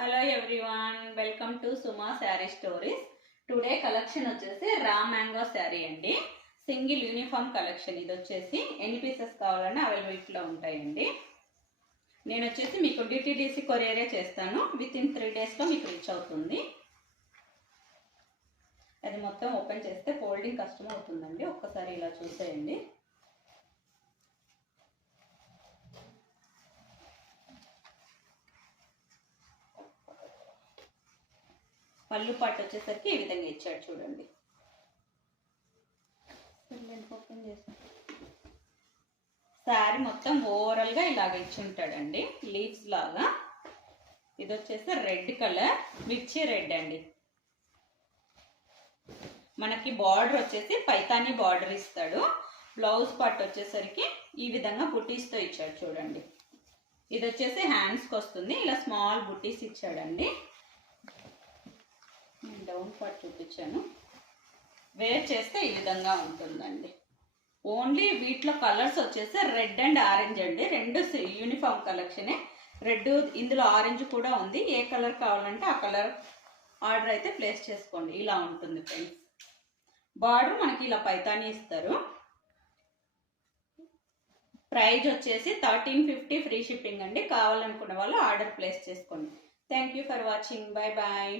Hello everyone, welcome to Suma sari stories. Today collection వచ్చేసి raw mango sari అండి. Single uniform collection. ఇది వచ్చేసి ఎన్ని పీసెస్ కావాలన్నా అవైలబిలిటీలో ఉంటాయండి. నేను వచ్చేసి మీకు డిటిడిసి కొరియరే చేస్తాను. విత్ ఇన్ 3 డేస్లో మీకు రీచ్ అవుతుంది. అది మొత్తం ఓపెన్ చేస్తే ఫోల్డింగ్ కష్టం అవుతుందండి. ఒక్కసారి ఇలా చూసేయండి. పళ్ళు పాటు వచ్చేసరికి ఈ విధంగా ఇచ్చాడు చూడండి. ఓపెన్ చేసి శారీ మొత్తం ఓవరాల్ గా ఇలాగ ఇచ్చి ఉంటాడండి, లీవ్స్ లాగా. ఇది వచ్చేసి రెడ్ కలర్, మిర్చి రెడ్ అండి. మనకి బార్డర్ వచ్చేసి పైతానీ బార్డర్ ఇస్తాడు. బ్లౌజ్ పార్ట్ వచ్చేసరికి ఈ విధంగా బుటీస్ తో ఇచ్చాడు చూడండి. ఇది వచ్చేసి హ్యాండ్స్ కి వస్తుంది. ఇలా స్మాల్ బుటీస్ ఇచ్చాడండి. డౌన్ పార్ట్ చూపించాను. వేర్ చేస్తే ఈ విధంగా ఉంటుందండి. ఓన్లీ వీటిలో కలర్స్ వచ్చేసి రెడ్ అండ్ ఆరెంజ్ అండి. రెండు యూనిఫామ్ కలెక్షనే. రెడ్, ఇందులో ఆరెంజ్ కూడా ఉంది. ఏ కలర్ కావాలంటే ఆ కలర్ ఆర్డర్ అయితే ప్లేస్ చేసుకోండి. ఇలా ఉంటుంది ఫ్రెండ్స్. బార్డర్ మనకి ఇలా పైతాని ఇస్తారు. ప్రైజ్ వచ్చేసి 1350 ఫ్రీ షిప్పింగ్ అండి. కావాలనుకున్న వాళ్ళు ఆర్డర్ ప్లేస్ చేసుకోండి. Thank you for watching. Bye bye.